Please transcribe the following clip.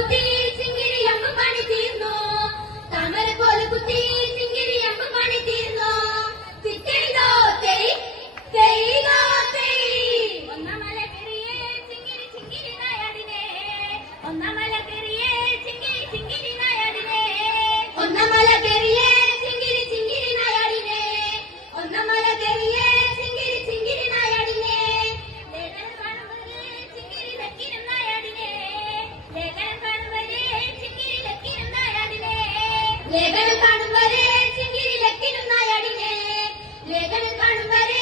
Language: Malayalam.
último. ലേഖനം കാണും വരെ ചിങ്കിരി ലക്കിനും ലേഖനം കാണും വരെ